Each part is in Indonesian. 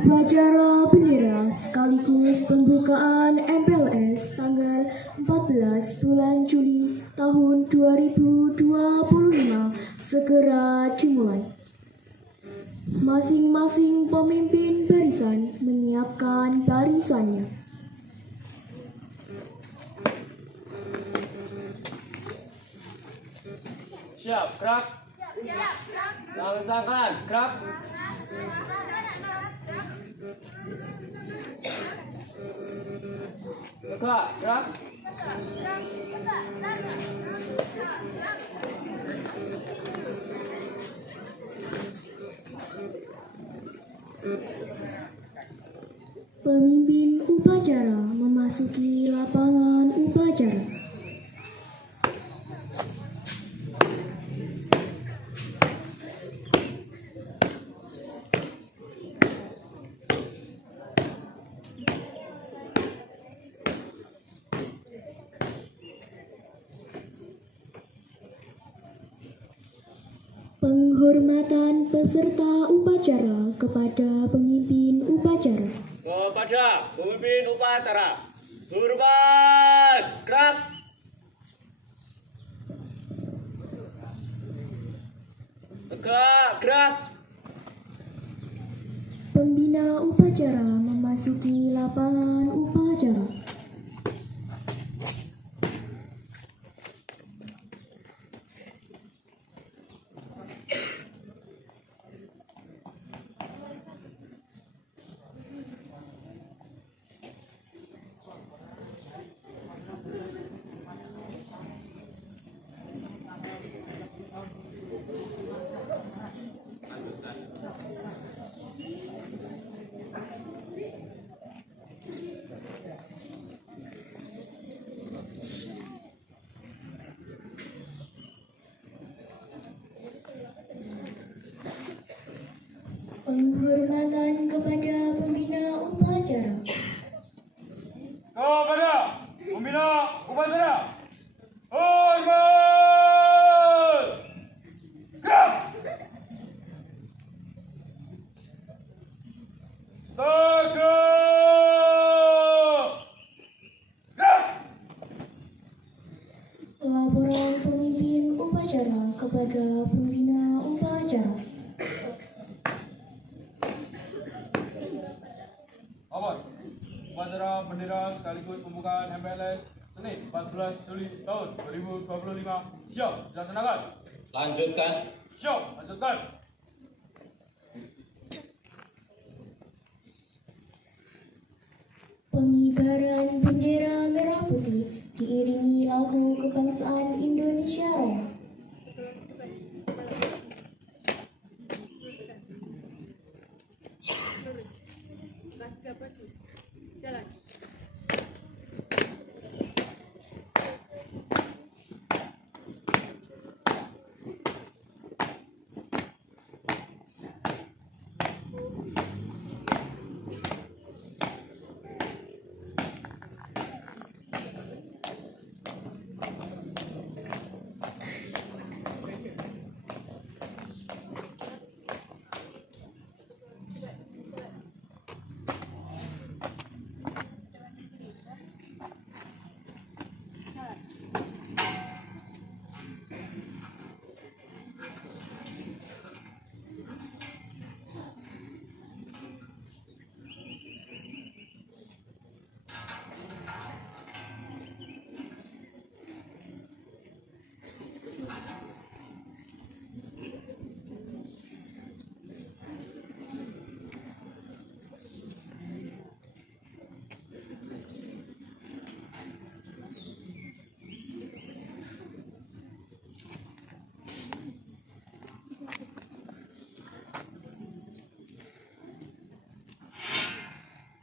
Upacara bendera sekaligus pembukaan MPLS tanggal 14 bulan Juli tahun 2025 segera dimulai. Masing-masing pemimpin barisan menyiapkan barisannya. Siap, gerak. Tangan tangan, gerak. Tegak, gerak. Pemimpin upacara memasuki lapangan upacara. Penghormatan peserta upacara kepada pemimpin upacara. Kepada pemimpin upacara, hormat, gerak. Tegak, gerak. Pembina upacara memasuki lapangan upacara. Penghormatan kepada pembina upacara. Kepada pembina upacara, hormat, gerak. Tegak, gerak. Laporan pemimpin upacara kepada pembina upacara. Upacara bendera sekaligus pembukaan MPLS Senin 14 Juli tahun 2025 siap dilaksanakan. Lanjutkan. Siap, lanjutkan. Pengibaran bendera merah putih diiringi lagu kebangsaan Indonesia Raya. Jalan.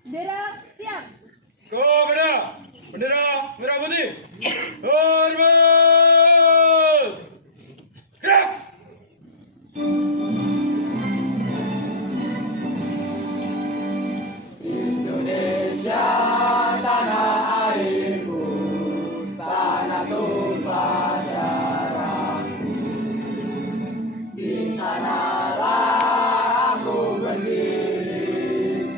Bendera siap. Kepada bendera merah putih, hormat, gerak. Indonesia tanah airku, tanah tumpah darahku. Di sanalah aku berdiri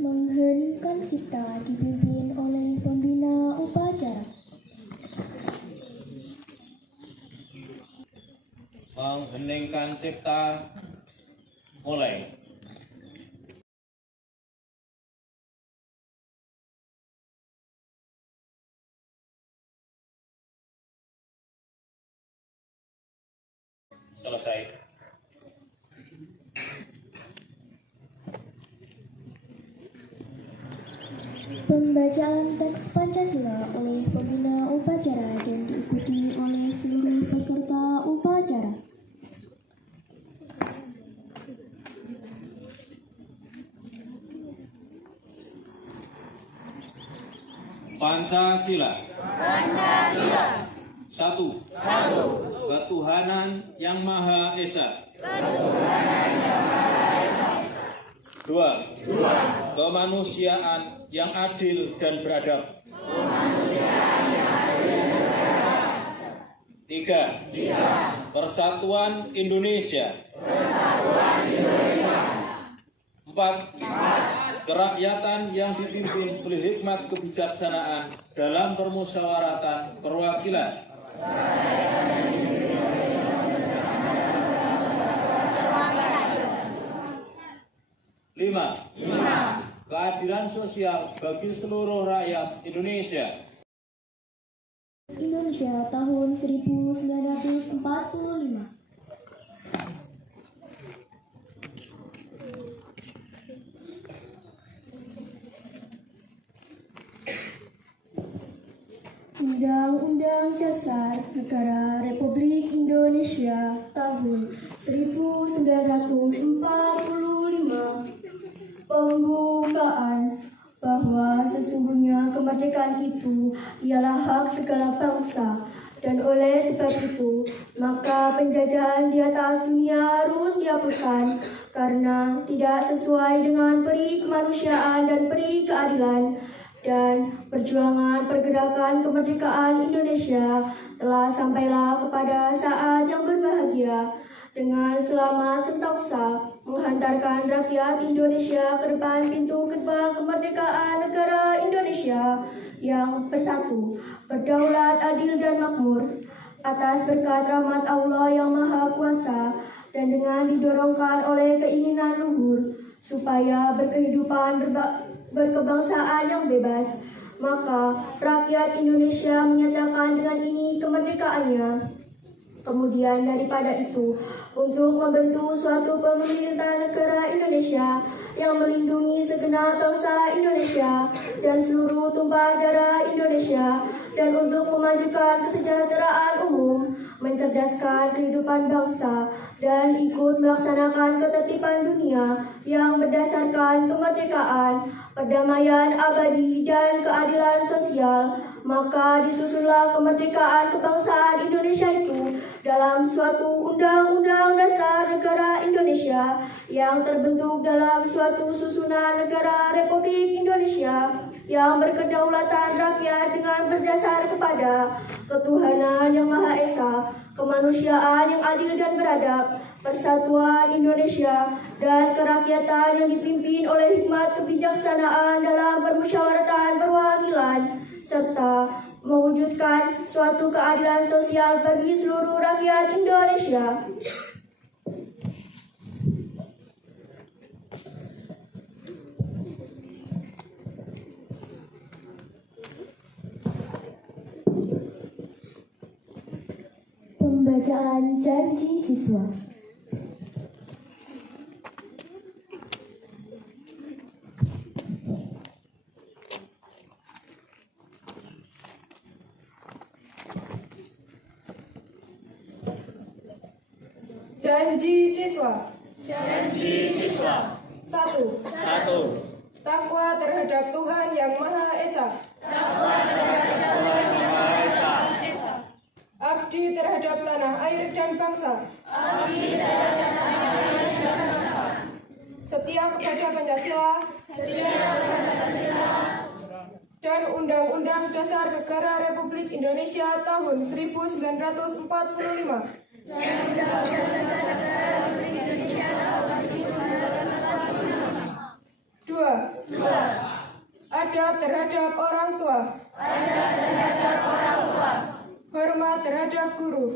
Mengheningkan cipta dipimpin oleh pembina upacara. Mengheningkan cipta, mulai. Selesai. Pembacaan teks Pancasila oleh pembina upacara dan diikuti oleh seluruh peserta upacara. Pancasila. Pancasila. Satu. Ketuhanan yang Maha Esa. Dua. Kemanusiaan yang adil dan beradab. Tiga. Persatuan Indonesia. Empat. Kerakyatan yang dipimpin oleh hikmat kebijaksanaan dalam permusyawaratan perwakilan. Lima. Keadilan sosial bagi seluruh rakyat Indonesia. Indonesia tahun 1945. Undang-Undang Dasar Negara Republik Indonesia tahun 1945 pembukaan bahwa sesungguhnya kemerdekaan itu ialah hak segala bangsa dan oleh sebab itu maka penjajahan di atas dunia harus dihapuskan karena tidak sesuai dengan peri kemanusiaan dan peri keadilan. Dan perjuangan pergerakan kemerdekaan Indonesia telah sampailah kepada saat yang berbahagia dengan selama sentosa menghantarkan rakyat Indonesia ke depan pintu gerbang kemerdekaan negara Indonesia yang bersatu, berdaulat, adil dan makmur atas berkat rahmat Allah yang Maha Kuasa dan dengan didorongkan oleh keinginan luhur supaya berkebangsaan yang bebas, maka rakyat Indonesia menyatakan dengan ini kemerdekaannya. Kemudian daripada itu, untuk membentuk suatu pemerintah negara Indonesia yang melindungi segenap bangsa Indonesia dan seluruh tumpah darah Indonesia, dan untuk memajukan kesejahteraan umum, mencerdaskan kehidupan bangsa, dan ikut melaksanakan ketertiban dunia yang berdasarkan kemerdekaan, perdamaian abadi, dan keadilan sosial, maka disusunlah kemerdekaan kebangsaan Indonesia itu dalam suatu Undang-Undang Dasar Negara Indonesia yang terbentuk dalam suatu susunan negara Republik Indonesia yang berkedaulatan rakyat dengan berdasar kepada ketuhanan yang Maha Esa, kemanusiaan yang adil dan beradab, persatuan Indonesia, dan kerakyatan yang dipimpin oleh hikmat kebijaksanaan dalam permusyawaratan perwakilan, serta mewujudkan suatu keadilan sosial bagi seluruh rakyat Indonesia. Pembacaan janji siswa. Janji siswa. Janji siswa. 1. Takwa terhadap Tuhan Yang Maha Esa. Abdi terhadap tanah air dan bangsa. Setia kepada Pancasila. Dan Undang-Undang Dasar Negara Republik Indonesia tahun 1945. 2. terhadap orang tua. Hormat terhadap guru.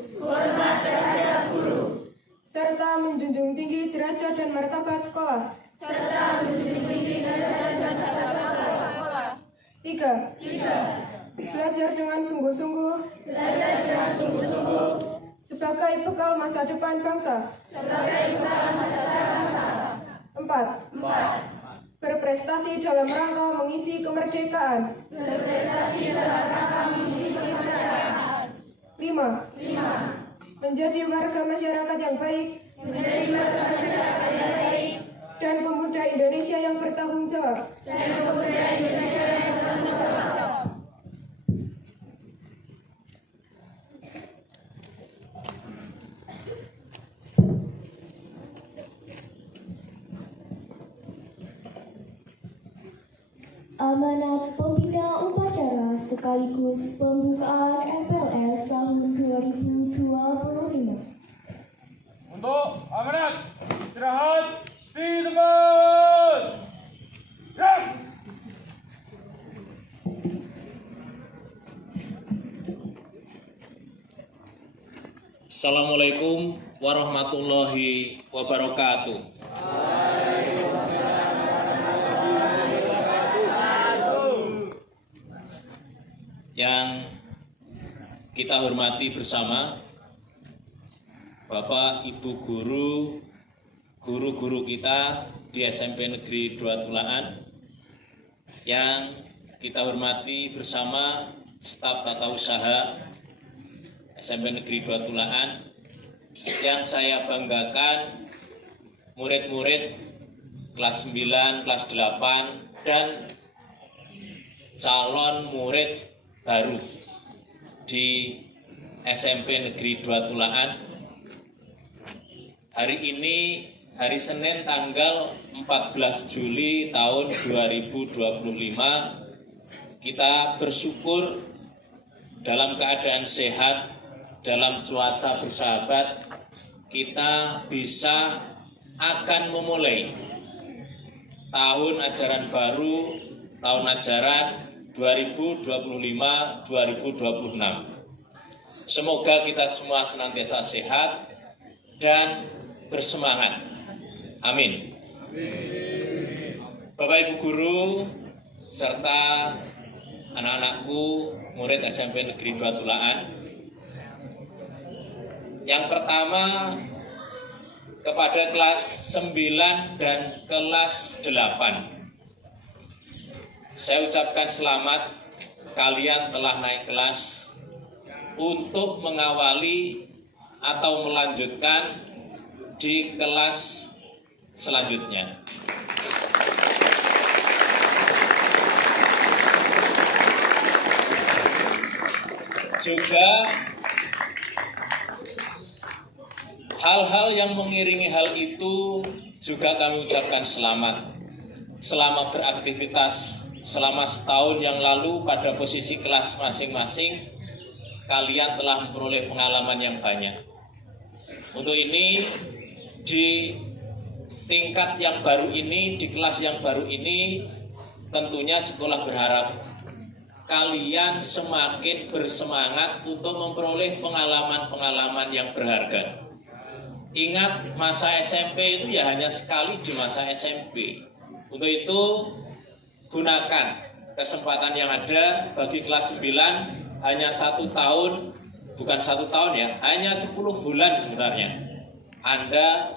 Serta menjunjung tinggi derajat dan martabat sekolah. 3. Belajar dengan sungguh-sungguh. Sebagai bekal masa depan bangsa. 4. Berprestasi dalam rangka mengisi kemerdekaan. 5. Menjadi warga masyarakat yang baik. Dan pemuda Indonesia yang bertanggung jawab. Amanat pembina upacara sekaligus pembukaan MPLS tahun 2025. Untuk amanat istirahat di tempat. Gerak. Assalamualaikum warahmatullahi wabarakatuh. Yang kita hormati bersama Bapak Ibu guru, guru-guru kita di SMP Negeri 2 Tulaan, yang kita hormati bersama staf tata usaha SMP Negeri 2 Tulaan, yang saya banggakan murid-murid kelas 9, kelas 8, dan calon murid baru di SMP Negeri 2 Tulaan. Hari ini hari Senin tanggal 14 Juli tahun 2025, kita bersyukur dalam keadaan sehat, dalam cuaca bersahabat, kita bisa akan memulai tahun ajaran baru, tahun ajaran 2025-2026. Semoga kita semua senantiasa sehat dan bersemangat. Amin. Bapak Ibu guru serta anak-anakku murid SMP Negeri 2 Tulaan, yang pertama kepada kelas 9 dan kelas 8, saya ucapkan selamat, kalian telah naik kelas untuk mengawali atau melanjutkan di kelas selanjutnya. Juga hal-hal yang mengiringi hal itu juga kami ucapkan selamat. Selama beraktivitas selama setahun yang lalu pada posisi kelas masing-masing, kalian telah memperoleh pengalaman yang banyak. Untuk ini, di tingkat yang baru ini, di kelas yang baru ini, tentunya sekolah berharap kalian semakin bersemangat untuk memperoleh pengalaman-pengalaman yang berharga. Ingat, masa SMP itu ya hanya sekali di masa SMP. Untuk itu, gunakan kesempatan yang ada. Bagi kelas 9 hanya 1 tahun, bukan 1 tahun ya, hanya 10 bulan sebenarnya Anda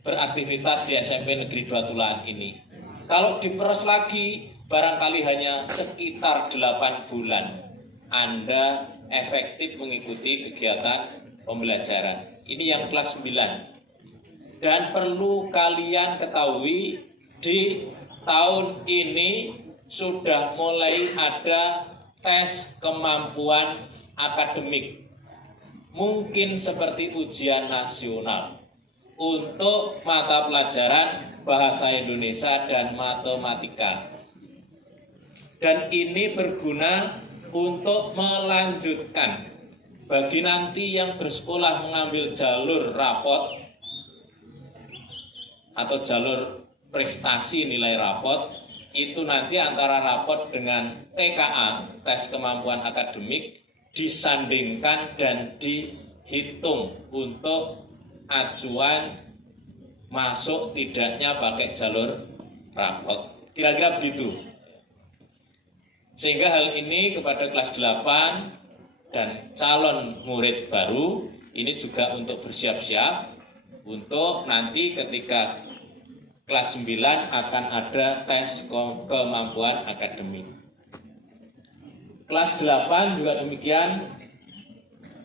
beraktivitas di SMP Negeri 2 Tulaan ini. Kalau diperas lagi, barangkali hanya sekitar 8 bulan Anda efektif mengikuti kegiatan pembelajaran. Ini yang kelas 9. Dan perlu kalian ketahui, di tahun ini sudah mulai ada tes kemampuan akademik. Mungkin seperti ujian nasional untuk mata pelajaran bahasa Indonesia dan matematika. Dan ini berguna untuk melanjutkan bagi nanti yang bersekolah mengambil jalur rapot atau jalur prestasi nilai rapot, itu nanti antara rapot dengan TKA, tes kemampuan akademik, disandingkan dan dihitung untuk acuan masuk tidaknya pakai jalur rapot. Kira-kira begitu. Sehingga hal ini kepada kelas 8 dan calon murid baru ini juga untuk bersiap-siap untuk nanti ketika kelas 9 akan ada tes kemampuan akademik. Kelas 8 juga demikian,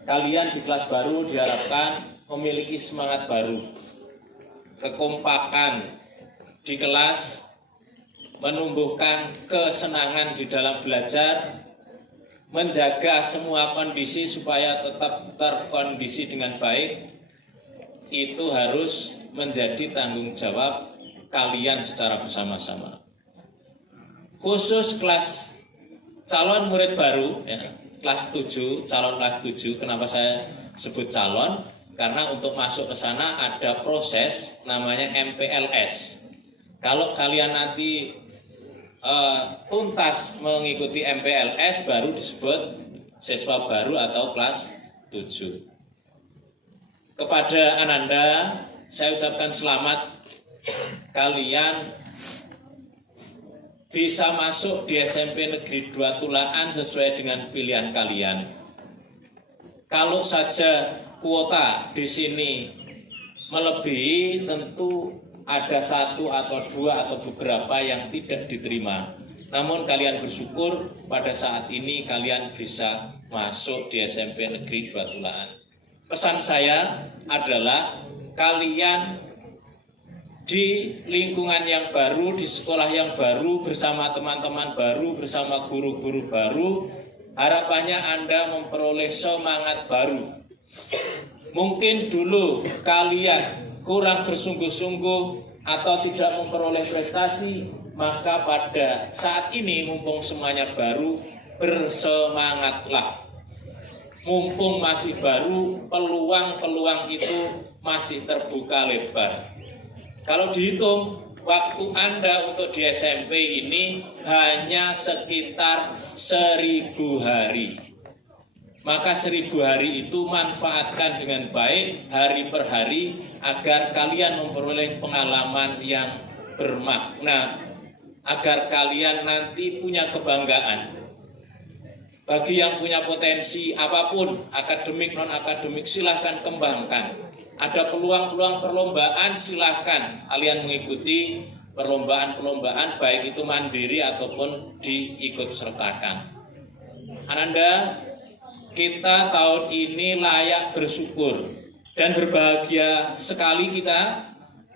kalian di kelas baru diharapkan memiliki semangat baru, kekompakan di kelas, menumbuhkan kesenangan di dalam belajar, menjaga semua kondisi supaya tetap terkondisi dengan baik, itu harus menjadi tanggung jawab kalian secara bersama-sama. Khusus kelas calon murid baru, ya, kelas 7, calon kelas 7, kenapa saya sebut calon? Karena untuk masuk ke sana ada proses namanya MPLS. Kalau kalian nanti tuntas mengikuti MPLS baru disebut siswa baru atau kelas 7. Kepada Ananda saya ucapkan selamat, kalian bisa masuk di SMP Negeri 2 Tulaan sesuai dengan pilihan kalian. Kalau saja kuota di sini melebihi, tentu ada 1 atau 2 atau beberapa yang tidak diterima. Namun kalian bersyukur pada saat ini kalian bisa masuk di SMP Negeri 2 Tulaan. Pesan saya adalah kalian di lingkungan yang baru, di sekolah yang baru, bersama teman-teman baru, bersama guru-guru baru, harapannya Anda memperoleh semangat baru. Mungkin dulu kalian kurang bersungguh-sungguh atau tidak memperoleh prestasi, maka pada saat ini mumpung semuanya baru, bersemangatlah. Mumpung masih baru, peluang-peluang itu masih terbuka lebar. Kalau dihitung waktu Anda untuk di SMP ini hanya sekitar 1000 hari. Maka 1000 hari itu manfaatkan dengan baik hari per hari agar kalian memperoleh pengalaman yang bermakna, agar kalian nanti punya kebanggaan. Bagi yang punya potensi apapun, akademik, non-akademik, silahkan kembangkan. Ada peluang-peluang perlombaan, silahkan kalian mengikuti perlombaan-perlombaan, baik itu mandiri ataupun diikut sertakan. Ananda, kita tahun ini layak bersyukur dan berbahagia sekali kita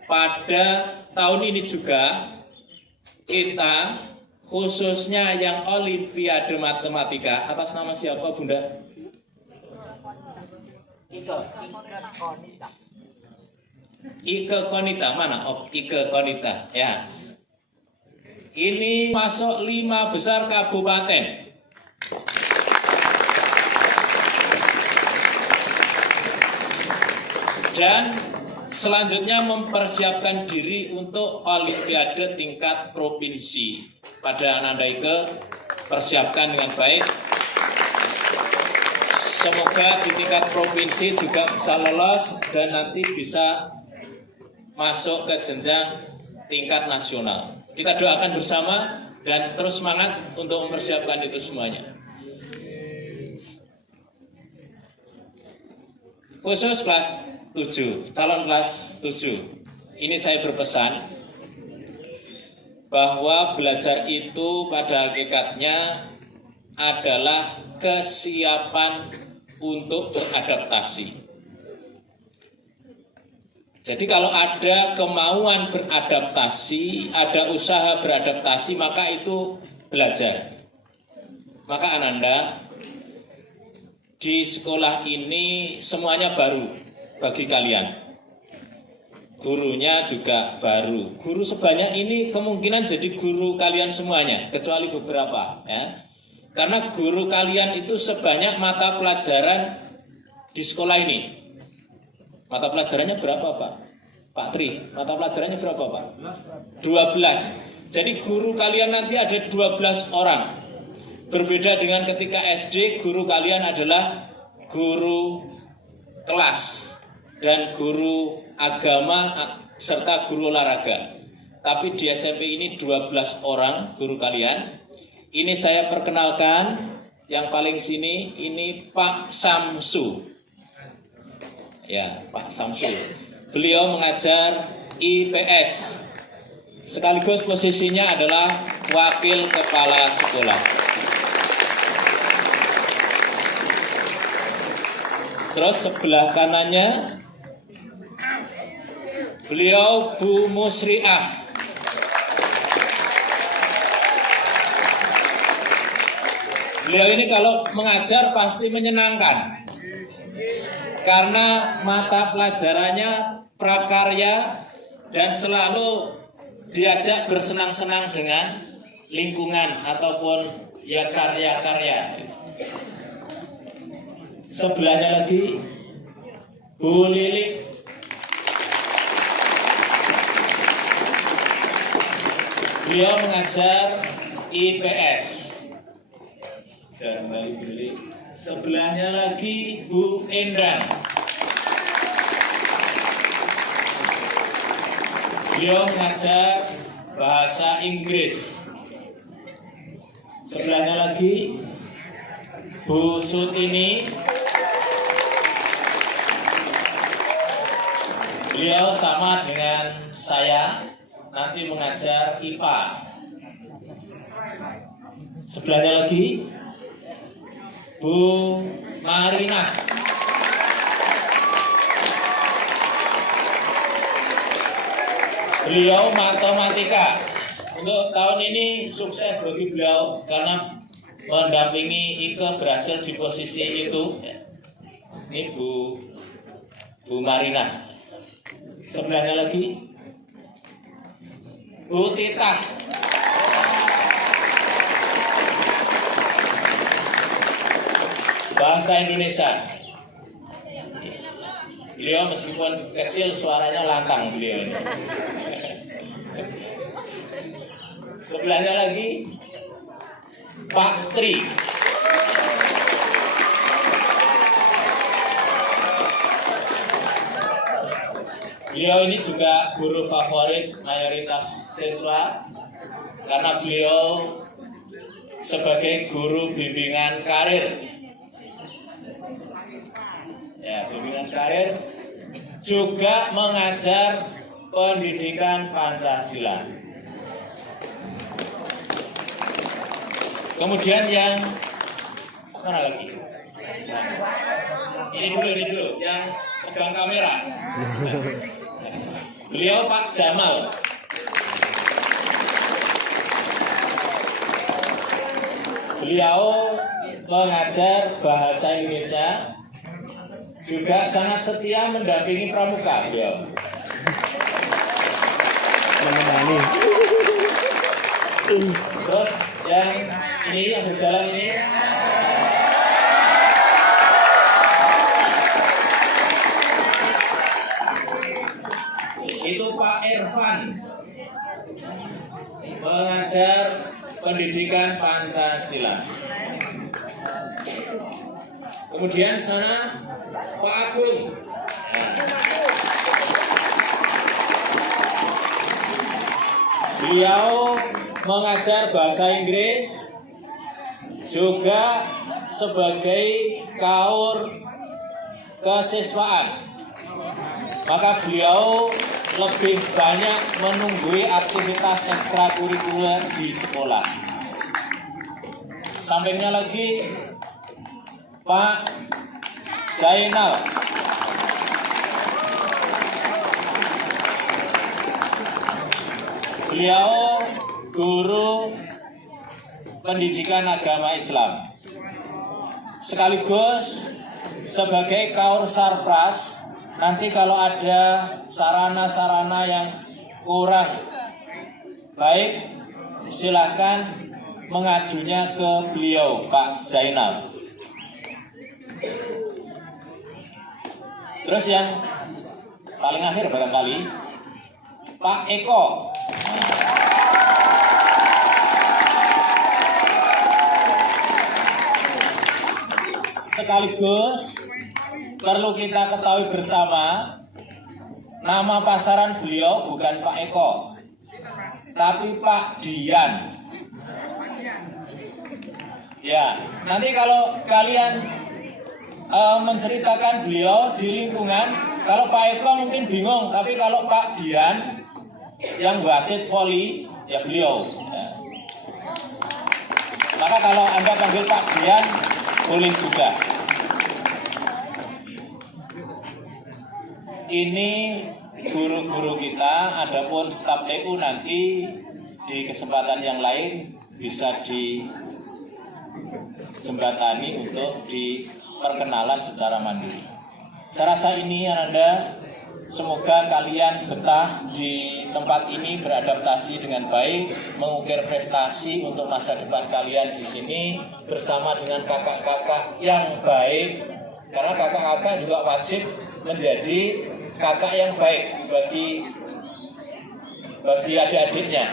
pada tahun ini juga kita khususnya yang Olimpiade Matematika, atas nama siapa Bunda? Ike Konita, mana? Oh, Ike Konita, ya. Ini masuk 5 besar kabupaten. Dan selanjutnya mempersiapkan diri untuk Olimpiade tingkat provinsi. Pada Ananda Ike, persiapkan dengan baik. Semoga di tingkat provinsi juga bisa lolos dan nanti bisa masuk ke jenjang tingkat nasional. Kita doakan bersama dan terus semangat untuk mempersiapkan itu semuanya. Khusus kelas 7, calon kelas 7. Ini saya berpesan bahwa belajar itu pada hakikatnya adalah kesiapan untuk beradaptasi. Jadi kalau ada kemauan beradaptasi, ada usaha beradaptasi, maka itu belajar. Maka Ananda, di sekolah ini semuanya baru bagi kalian. Gurunya juga baru. Guru sebanyak ini kemungkinan jadi guru kalian semuanya, kecuali beberapa, ya. Karena guru kalian itu sebanyak mata pelajaran di sekolah ini. Mata pelajarannya berapa, Pak? Pak Tri, mata pelajarannya berapa, Pak? 12. Jadi guru kalian nanti ada 12 orang. Berbeda dengan ketika SD, guru kalian adalah guru kelas dan guru agama serta guru olahraga. Tapi di SMP ini 12 orang guru kalian. Ini saya perkenalkan, yang paling sini ini Pak Samsu. Ya, Pak Samsu. Beliau mengajar IPS. Sekaligus posisinya adalah wakil kepala sekolah. Terus sebelah kanannya beliau Bu Musriah. Beliau ini kalau mengajar pasti menyenangkan. Karena mata pelajarannya prakarya dan selalu diajak bersenang-senang dengan lingkungan ataupun ya karya-karya. Sebelahnya lagi Bu Lilik. Beliau mengajar IPS. Dan kembali Bu Lilik. Sebelahnya lagi Bu Endang. Beliau mengajar bahasa Inggris. Sebelahnya lagi Bu Sutini. Beliau sama dengan saya, nanti mengajar IPA. Sebelahnya lagi Bu Marina. Beliau matematika. Untuk tahun ini sukses bagi beliau karena mendampingi Ike berhasil di posisi itu. Ini Bu Marina. Sebelahnya lagi Bu Tita. Bahasa Indonesia. Beliau meskipun kecil suaranya lantang beliau. Sebelahnya lagi Pak Tri. Beliau ini juga guru favorit mayoritas siswa karena beliau sebagai guru bimbingan karir. Ya, bimbingan karir juga mengajar pendidikan Pancasila. Kemudian yang mana lagi? Ini dulu yang pegang kamera. Beliau Pak Jamal. Beliau mengajar bahasa Indonesia, juga sangat setia mendampingi pramuka beliau. Menemani. Terus yang ini yang berjalan ini itu Pak Irfan, mengajar pendidikan Pancasila. Kemudian sana Pak Agung. Beliau mengajar bahasa Inggris juga sebagai kaur kesiswaan. Maka beliau lebih banyak menunggui aktivitas ekstrakurikuler di sekolah. Sampingnya lagi Pak Zainal. Beliau guru pendidikan agama Islam, sekaligus sebagai kaur sarpras. Nanti kalau ada sarana-sarana yang kurang baik, silakan mengadunya ke beliau, Pak Zainal. Terus yang paling akhir barangkali Pak Eko. sekaligus perlu kita ketahui bersama, nama pasaran beliau bukan Pak Eko, tapi Pak Dian. Ya, nanti kalau kalian menceritakan beliau di lingkungan, kalau Pak Eko mungkin bingung, tapi kalau Pak Dian yang wasit voli, ya beliau. Ya. Maka kalau Anda panggil Pak Dian, boleh juga. Ini guru-guru kita, adapun staf TU nanti di kesempatan yang lain bisa dijembatani untuk diperkenalan secara mandiri. Saya rasa ini Anda, semoga kalian betah di tempat ini, beradaptasi dengan baik, mengukir prestasi untuk masa depan kalian di sini bersama dengan kakak-kakak yang baik, karena kakak-kakak juga wajib menjadi kakak yang baik bagi adik-adiknya.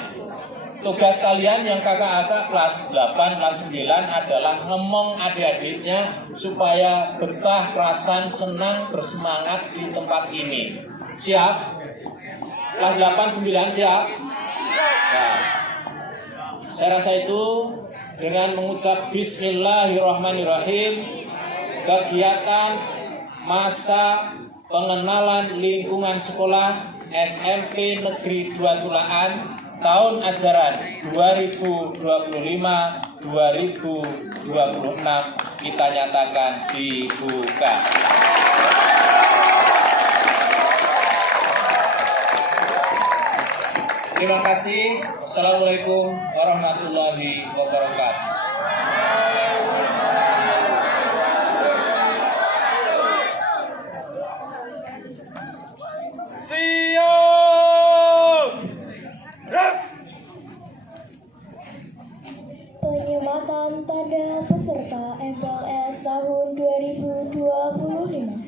Tugas kalian yang kakak-kakak kelas 8, kelas 9 adalah ngemong adik-adiknya supaya betah, kerasan, senang, bersemangat di tempat ini. Siap? Kelas 8, 9 siap? Nah, saya rasa itu dengan mengucap Bismillahirrahmanirrahim, kegiatan masa pengenalan lingkungan sekolah SMP Negeri 2 Tulaan tahun ajaran 2025-2026 kita nyatakan dibuka. Terima kasih. Assalamualaikum warahmatullahi wabarakatuh. Penyematan tanda peserta MPLS tahun 2025.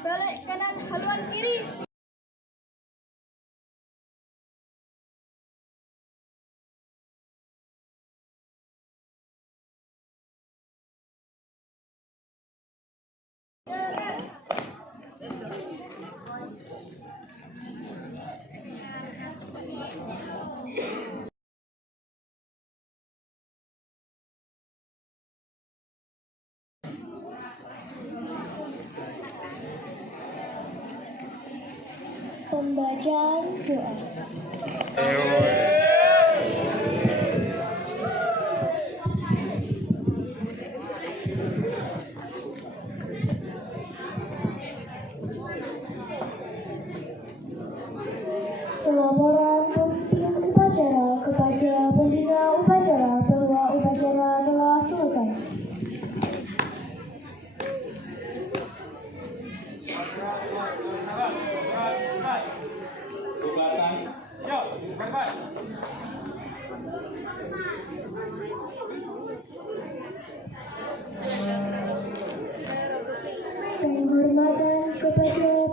Balik kanan, haluan kiri. Pembacaan doa. Pelaporan pemimpin upacara kepada pembina upacara bahwa upacara telah selesai. Penghormatan kepada